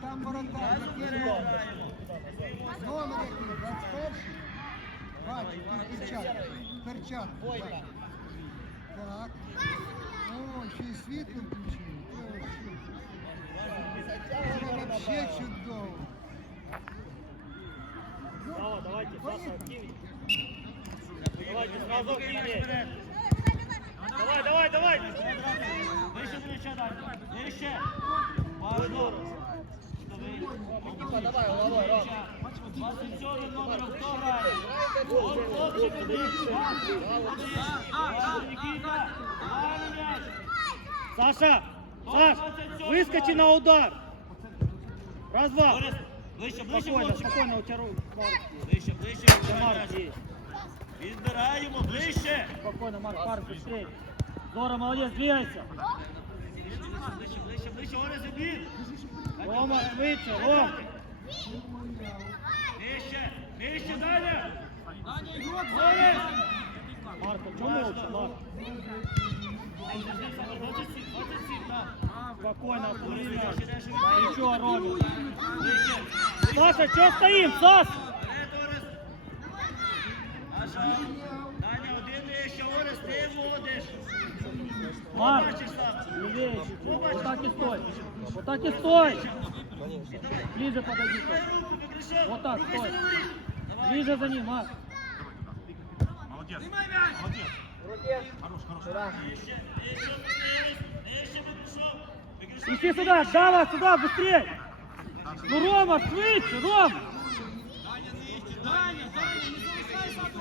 там воротар, який номер. Номер який, 21? Бачу, тут. Перчатка. бачу. Так. О, ще й світло включили. Це вообще чудово. Давай, давайте, Саша, активнее. Давайте, сразу активнее. Давай, давай, давай. Выше плеча дай. Выше. Павло. Никита, Саша, Саш, выскочи на удар. Раз, два. Ближче, ближче, Спокойно, хлопчик. спокойно, у тебя руки. Ближче, ближче, Марк відбираємо. здесь. Відбираємо, ближче. Спокойно, Марк, Марк, быстрее. Здорово, молодец, двигайся. Ближче, ближче, ближче, Орес, забіг. Рома, швидше, Ром. Нижче, нижче, Даня. Орес. Марко, чому мовчиш, Марк? 27, 27, так. Спокойно, дальше Ничего, Рома. Саша, что стоим, Саш? Даня, один нижче, Орес, ти водиш. Марк, левее чуть-чуть. Вот так и стой. Вот так и стой. Ближе подойди. Вот так, стой. Давай. Ближе за ним, Марк. Орес. Нижче, Петрушов. Петрушов. Иди сюда, Дава, сюда, быстрее. Ну, Рома, швидше, Ром.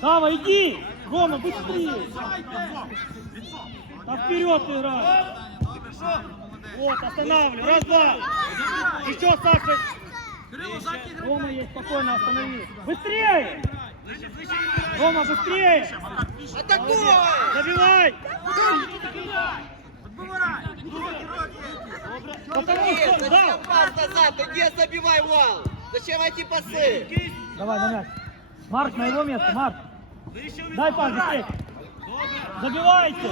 Дава, иди. Рома, быстрее. Да вперед играй. Вот, останавливай. Раз, два. Еще, Саша. Рома есть, спокойно останови. Быстрее. Рома, быстрее. Атакуй! Забивай. Потому что, да. пас назад? Иди забивай вал! Зачем эти пасы? Давай, на мяч. Марк, на его место, Марк. Ближче, Дай пас, быстрее. Добре. Забивайте.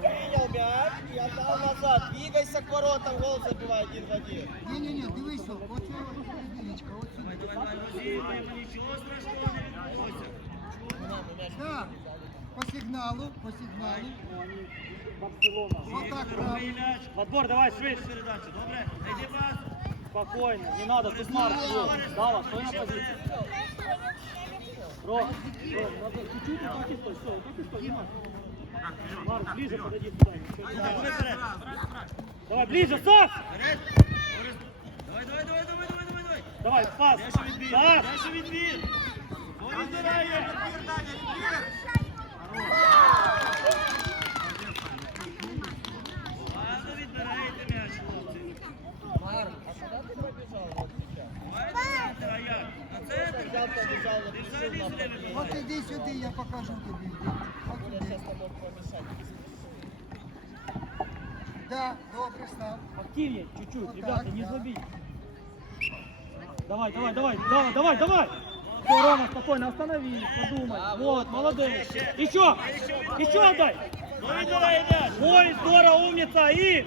Принял мяч и отдал назад. Двигайся к воротам, гол забивай один в один. Ні-ні-ні, дивись, оце Дінечка, от сюди. Нічого страшного не відбулося. Так, по сигналу, по сигналу. Барселона. Отак Дорогий правильно. м'яч. Подбор, давай, швидше. Передачу, добре? Найди пас. Спокойно, не надо, тут Марк. есть. Дава, стой на позиции. Ром, Ром, надо чуть-чуть вот так и стой, стой, вот так и стой, не Марк. Марк, ближе подойди сюда. Давай вперед. Давай, ближе, Саш! Вперед. Давай, давай, давай, давай, давай, давай, давай. Давай, пас. Дальше відбір. Саш! Дальше відбір. От відбуваєш. іди сюди, я покажу тобі. От Я сюди. сейчас тобой промешать. Да, добре, став. Активнее, чуть-чуть, Вот ребята, так, не да. забить. Давай, давай, давай, давай, давай, давай. Все, Рома, спокойно, остановись, подумай. Да, вот, вот, молодец. Еще, еще отдай. Хто відбирає м'яч? Ой, здорово, умница. И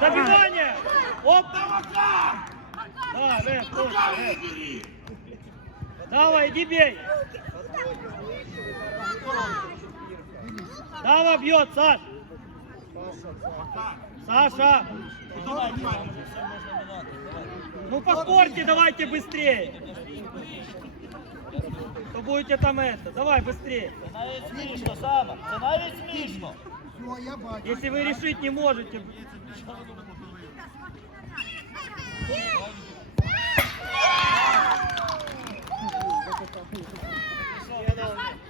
добивание. Оп. Да, Рэм, тоже, Рэм. Давай, иди бей. Давай, бьет, Саш. Саша. Ну поспорьте, давайте быстрее. То будете там это. Давай быстрее. Це навіть смішно, Сама. Це навіть смішно. Все, я бачу. Если вы решить не можете.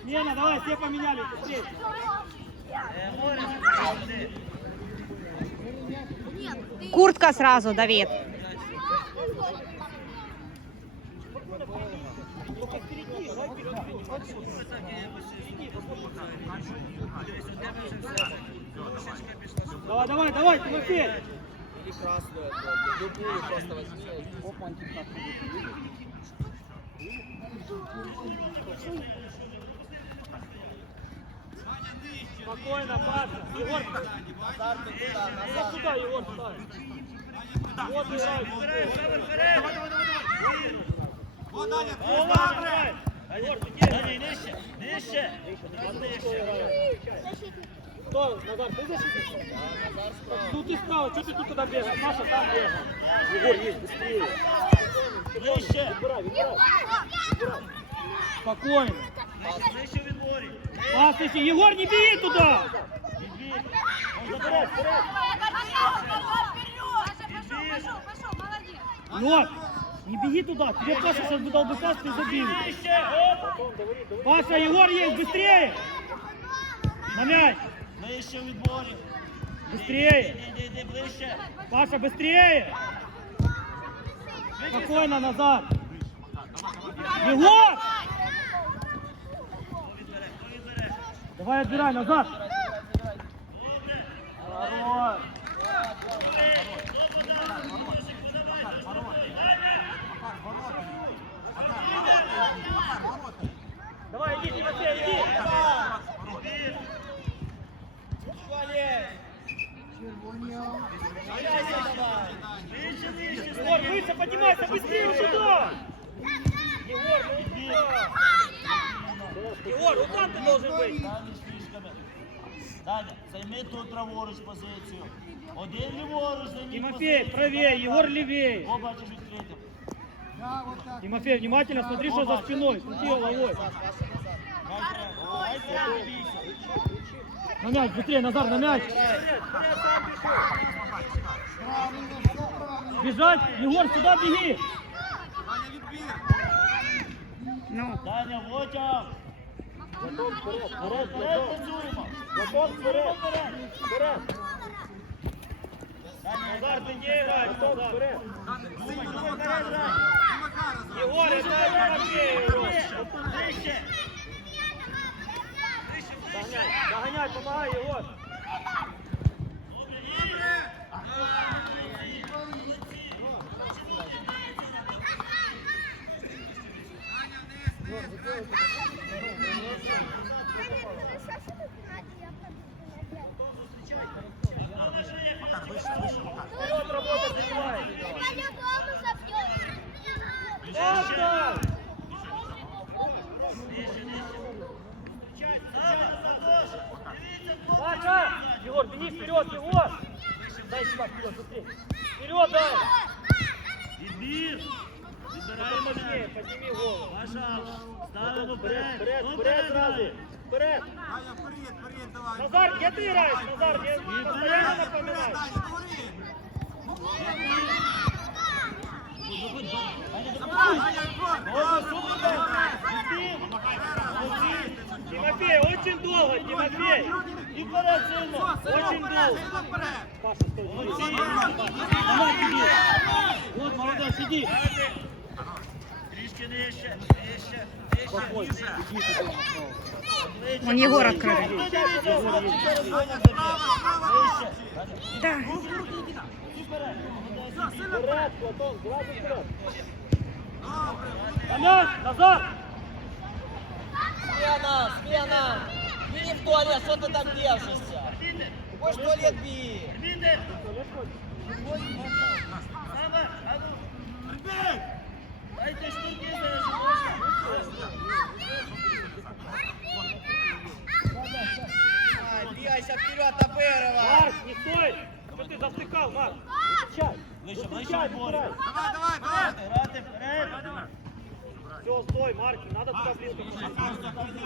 Лена, давай, все поменяли. быстрее. Куртка сразу, Давид. Давай, давай, давай, Тимофей. Или красную, любую просто возьми. Спокойно, Паша. Егор, вот назад. сюда, Егор, ставь. Вот играй. Вот, играй. Егор, ты Даня, нижче, нижче. Кто? Назар, ты защитник? Тут ты справа, что ты тут туда бегаешь? Маша там бегал. Егор, есть, быстрее. Ближче. Выбирай, выбирай. Спокойно. Ближче в відборі. Пас ищи. Егор, не беги туда! Відбір. Вперед, вперед. Пошел, пошел, молодец. Егор, не беги туда. Тебе Паша сейчас бы дал бы пас, ты забил. Ближче. Оп. Паша, Егор есть, быстрее! На мяч! Ближче в відборі. Быстрее! Іди, іди, іди, ближче. Паша, быстрее! Спокойно, назад! Егор! Давай отбирай, назад! Хорош! Давай, иди, Тимофей, иди! Егор, выше, поднимайся, быстрее сюда! Егор, иди! Егор, вот там ты должен быть! Даня з фішками. Даня, займи тут праворуч позицію. Один ліворуч займи Тимофей, позицію. правее, Да, Егор да. левее! О, бачиш відкритим. Да, вот так. Тимофей, внимательно смотри, что за спиной, крути головой. Назад, Паша, назад. Дай треба, дай треба, не бійся. На мяч, быстрее, Назар, на мяч! Правильно, все правильно. Бежать! Егор, сюда беги! Ну, Даня, Вотя. Вперед, вперед, Вперед, вперед, працюємо. Платон, вперед! Вперед! Даня, Назар, ты не играешь, Платон, вперед! думай, думай, вперед, грай. Егор, это Тимофей! Егор. Ближче. Назар, где ты играешь? Назар, где постоянно напоминай! О, супер, Даня. Відбір. Молодці. Тимофей, очень долго, Тимофей! І вперед сильно. Очень долго! Паша, стой! Молодці. Давай, иди! Вот, молодец, иди! Трішки нижче, нижче, нижче, Спокойно, нижче. иди туда. Ближче. Вон Егор открыл. Ближче, Егор, хлопці, зараз Даня заб'є. Ближче. да. Вперед. Молодець. Вперед, Платон, сразу вперед! На мяч, Назар! Смена, смена. Беги в туалет, что ты там держишься? Хочешь в туалет беги. Відбір. Двигайся вперед, Табырова. Марк, не стой! Что ты завтыкал, Марк? Встречай! Ближче, ближче Встречай, в борі. выбирай! Грати, грати вперед. Все, стой, Марк, не надо туда близко. подходить.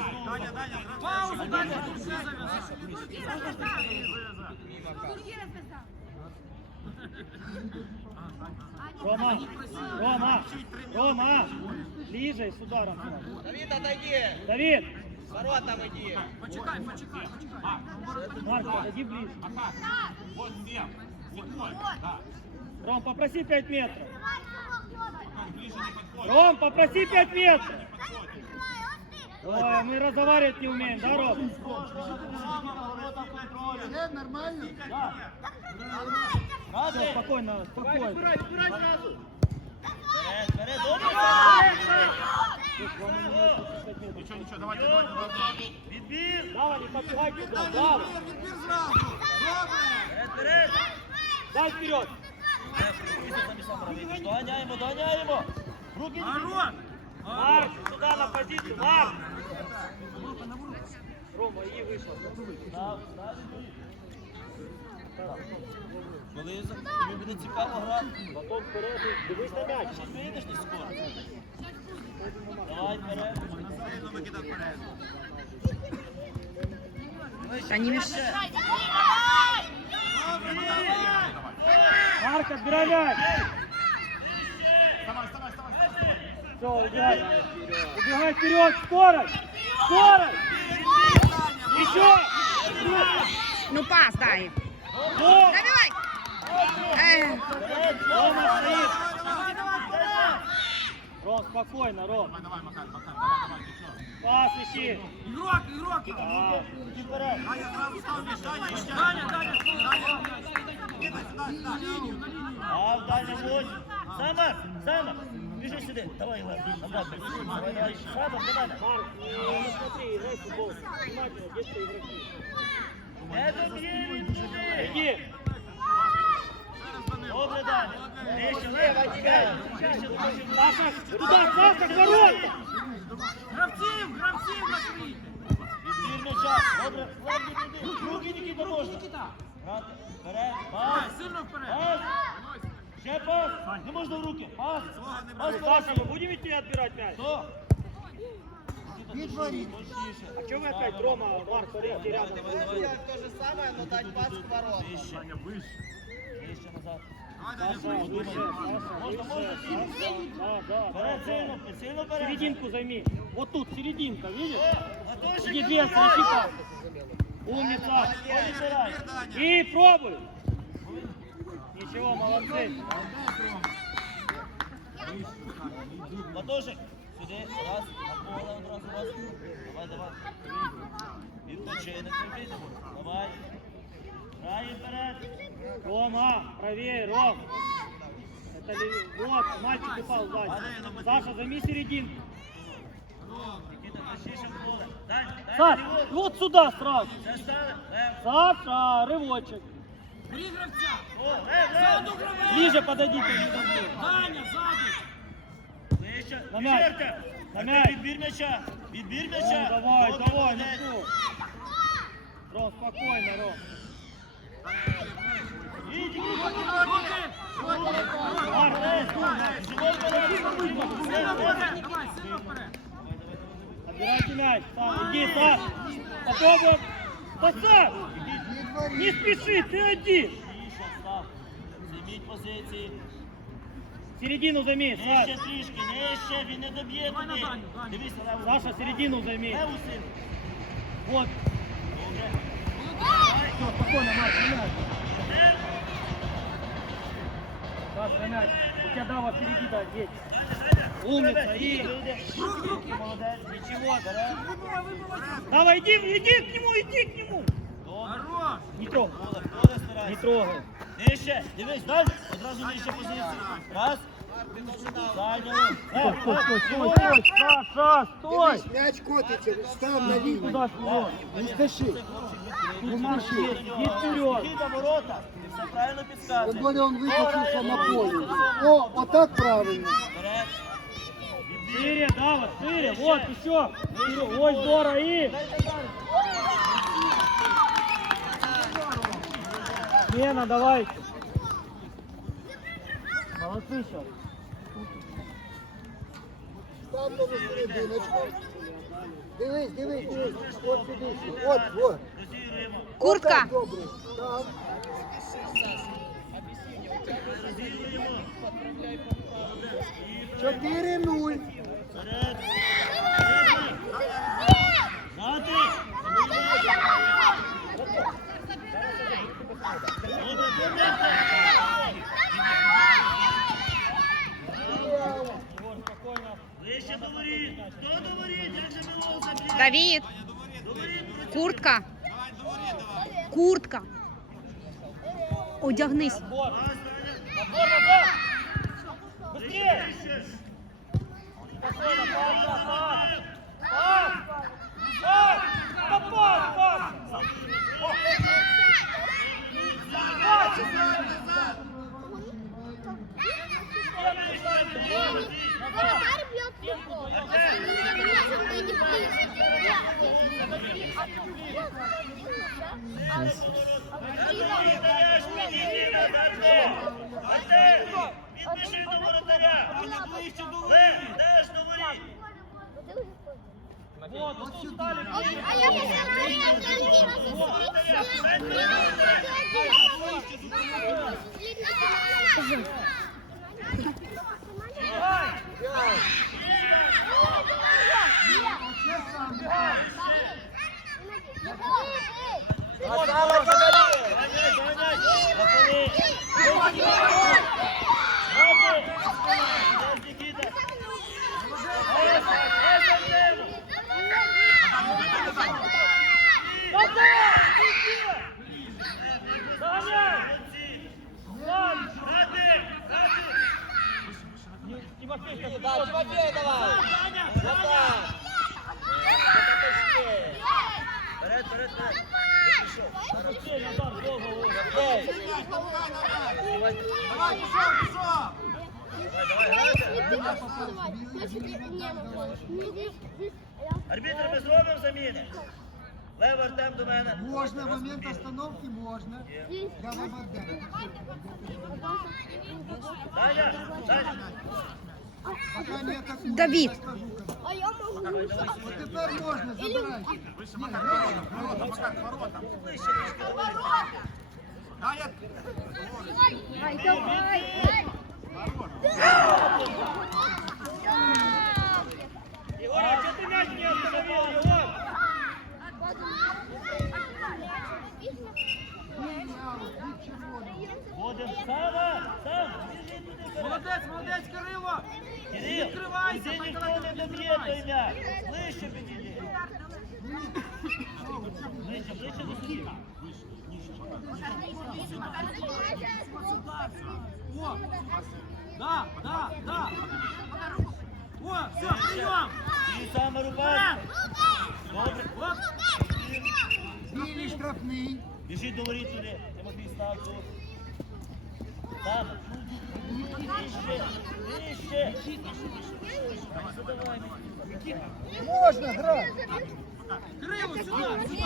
Рома, Рома, Рома, ближе с ударом. Давид, отойди. Давид, С воротам иди. Марк, подойди ближе. Ром, попроси 5 метров. Ром, попроси 5 метров. Ой, мы разговаривать не умеем, да, Ром? Все нормально? Все, спокойно, спокойно. Вперед, вперед, добре, Нічого, нічого, давайте, давайте, давайте. Відбір. Дава, не побігай туди, Дава. Відбір зразу. Добре. Вперед, вперед. Дай вперед. Доганяємо, доганяємо. Руки не Марк, сюда на позицию, Марк. Рома. Став, став Коли тобі буде цікаво грати, Потом вперед, дивись на мяч. щось вийдеш не скоро. Давай вперед. Та не мешай. Марк, отбирай мяч. Вставай, вставай, вставай. Все, убегай. Убегай вперед, скорость. Скорость. Еще. Ну пас дай. Вот. Забивай. Э, Рома стоит. Ром, спокойно, Ром. Давай, Макар, Макар, давай, давай, нічого. Пас ищи. Ігрок, ігрок. А, Іди вперед. Даня, зразу став між, Даня, між. Даня, Даня, Даня. Кидай сюди, сюди, лінію, на лінію. А в дальньому очі. Сама, сама. Біжи сюди. Давай, Ігор. Обратно. Давай, давай. Сама, до мене. Марк, ну, смотри, играй Іди! Добре далі. Нижче, лева, тікай. Нижче, лучше. Саша, туди, Саша, накрийте! Відбірний час. Добре, лапки туди. Руки Нікіта можна. Вперед, пас. Сильно вперед. Ще пас. Не можна в руки. Пас. Саша, ми будемо від тебе відбирати м'яч? Відворіть. А что вы опять, Рома, Марк, смотри, где рядом? То же самое, но дать пас к воротам. Вище. Вище назад. Саша, выше, сильно вперед. Серединку займи. Вот тут, серединка, видишь? Готовься, Иди две, ищи пас. Умница. И пробуй. Ничего, молодцы. Матошик, сюди, раз, на поле одразу, раз. Давай, давай. Відпочинок, терпіти. Давай. Грає вперед. Рома, правее, Ром. Это ли... Вот, мальчик упал сзади. Саша, займи серединку. Нікіта, точніше в поле. Дай, дай Саш, ліворуч. вот сюда сразу. Це стане. Лев. Саша, рывочек. Бери гравця. О, лев, лев. Ближе подойдите. Даня, ззаду. Ближче. На м'яч. Черте. На А м'яч. ти Відбір м'яча. Відбір Ну, м'яча. давай, Добре, давай, молодець. ну что. Ром, спокойно, Ром. Ідь, Марк, Живой вперед. Все, все. Давай, сильно вперед. Отбирайте мяч. Сам, иди, Саш. Попробуем. Поставь. Не спеши, ты один. Тише, став. Займіть позиції. Середину займи, Нижче Саш. трішки, нижче, він не доб'є Давай на туди. Даню, Даню. Дивись, леву. Саша, середину займи. Леву сильно. Вот. Добре. Все, спокойно, Марк, не мяч. Саша, мяч. У тебя Дава впереди, да, здесь. Умница, и... Руки, молодець. Ничего, Вперед. Давай, иди, иди к нему, иди к нему. Добре. Хорош. Не трогай, Поле, поле не старайся. трогай. Нижче, дивись, далі. Одразу нижче позиції. Раз. Зайняли. Стой, стой, стой, стой, стой, Саша, стой. М'яч котиться, став на лінію. Туда вперед. Не спеши. Ну, марши, иди вперед. Іди на ворота. Ти все правильно Тем підказуєш. более он выкатился на поле. О, вот так правильно. Вперед. Шире, Дава, шире, вот, еще. Шире. Ой, здорово, и... Смена, давай. Молодцы сейчас. Став на серединочку. Дивись, дивись, дивись. От сюди. От, от. Розігруємо. Куртка. Так, добре. Так. Розігруємо. 4-0. Давид. Куртка. Куртка. Одягнись. Вперед, вперед, вперед! Тимофей, Назар, довго ось. Эй! Давай, пішов, пішов! Арбітр, ми зробимо заміни. Лев Артем до мене. Можна, момент остановки можна. Я вам отдам. Даня, Даня. Давид. я скажу, когда. А я могу. Вот теперь можно, забирай. Не, грай, Ай, давай. Егор, Били штрафный. Біжіть до воріт туди. Тимофій став тут. Там. Вище. Вище. Задавай. Можно, грай. Кирило, сюди, сюди!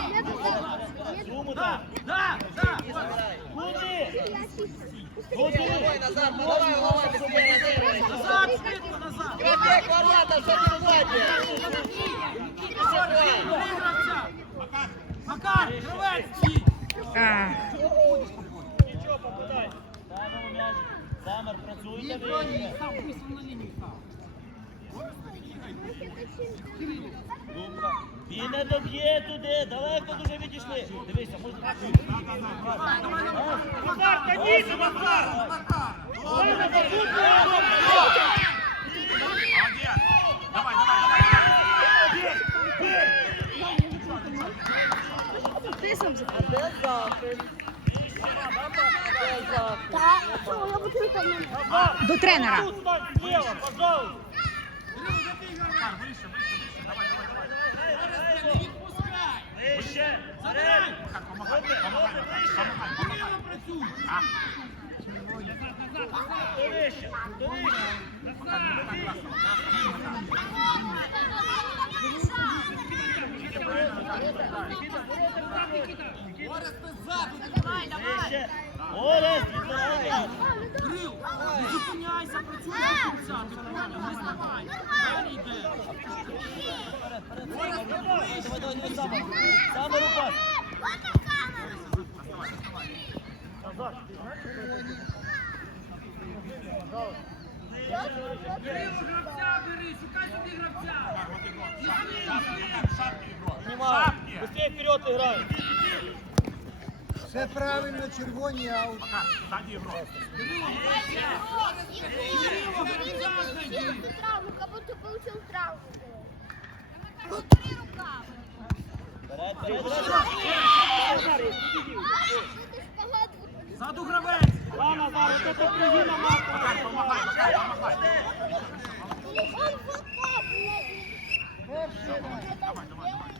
Суму Да, там. да, да! Куди? Давай, Куди? назад, ну давай, давай, быстрее, разыгрывай! Назад, швидко, назад! Тимофей, к воротам, что ты сзади? Давай! Три гравця! Макар, гравець, стій! А, Нічого, попадай. Ставимо м'яч. Самар, працюйте Никто не вище. стал, пусть он на линию стал. Думка. Він не доб'є туди. Далеко дуже відійшли. Дивися, можна так. Назар, тяніться, Назар! Назар, тут треба! Что, я буду там. Назар, До тренера. Тут стань слева, пожалуйста. Вище, вперед. Добре, добре, вище. До вище, до вище. Вище. Орест, відбирай. Кирил, не зупиняйся, працюй до кінця, ти поняв, не здавай. Далі йде. Давай, давай, давай, саме. Саме рука. Назар. Гравця бери, шукай собі гравця. Снимай. Быстрее вперед играй. Все правильно, червоні аут. Травму, как будто получил травму. Ззаду гравець. Назар, вот это прыги на марку. Он футбол Перший удар.